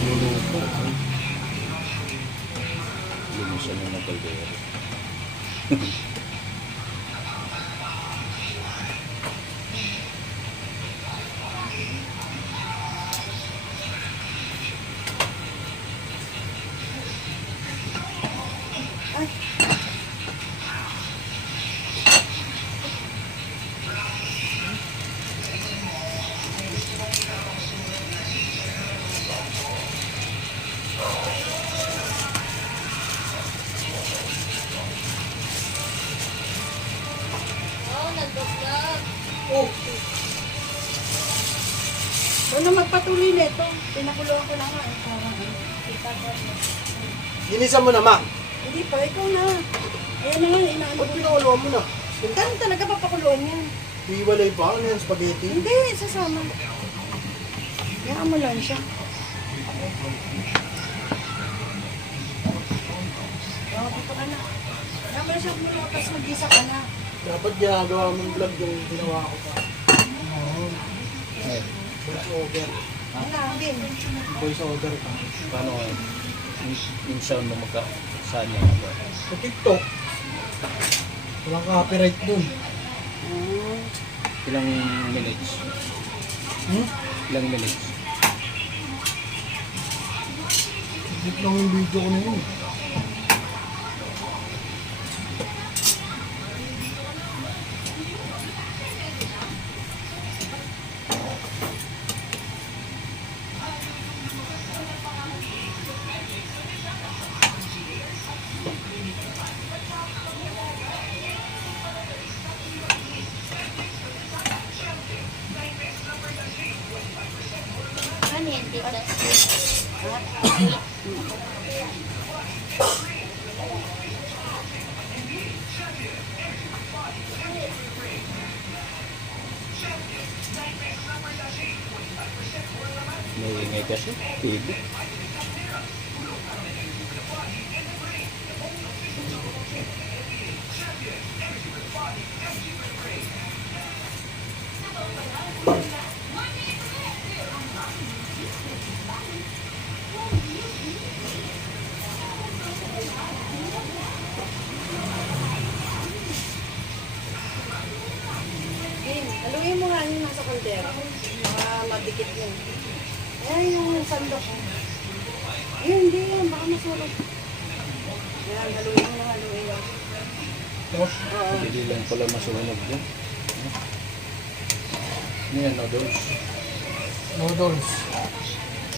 Luluto. Lumisan mo ng kaldero. Oh. Ano magpatuloy nito? Pinakuluan ko na nga. Ginisan mo na, Ma. Hindi pa, ikaw na. Ayan na nga, inaano Ba't ko. pinakuluan mo na? Ganun talaga papakuluan yan. Iwalay pa? Ano yan? Spaghetti? Hindi, sasama. Kaya mo lang siya. Oh, dito ka na. Kaya mo lang siya mulapas, mag-isa ka na. Dapat ginagawa mong vlog yung ginawa ko pa. Ay, Voice over. Wala, hindi. Voice over pa. paano yung sound mo saan yan ako? Sa TikTok, walang copyright dun. Ilang minutes? Hmm? Ilang minutes? Sigit lang yung video ko na yun. Ano yan, tita? May ingay kasi. TV. Haluin mo nga yung nasa kaldera. Baka madikit yun. Ayan yung sandok. Ayun, hindi yan. Baka masulog. Ayan, haluin mo na haluin. Oo. Hindi lang pala masunog dyan. Ano yan, noodles? Noodles.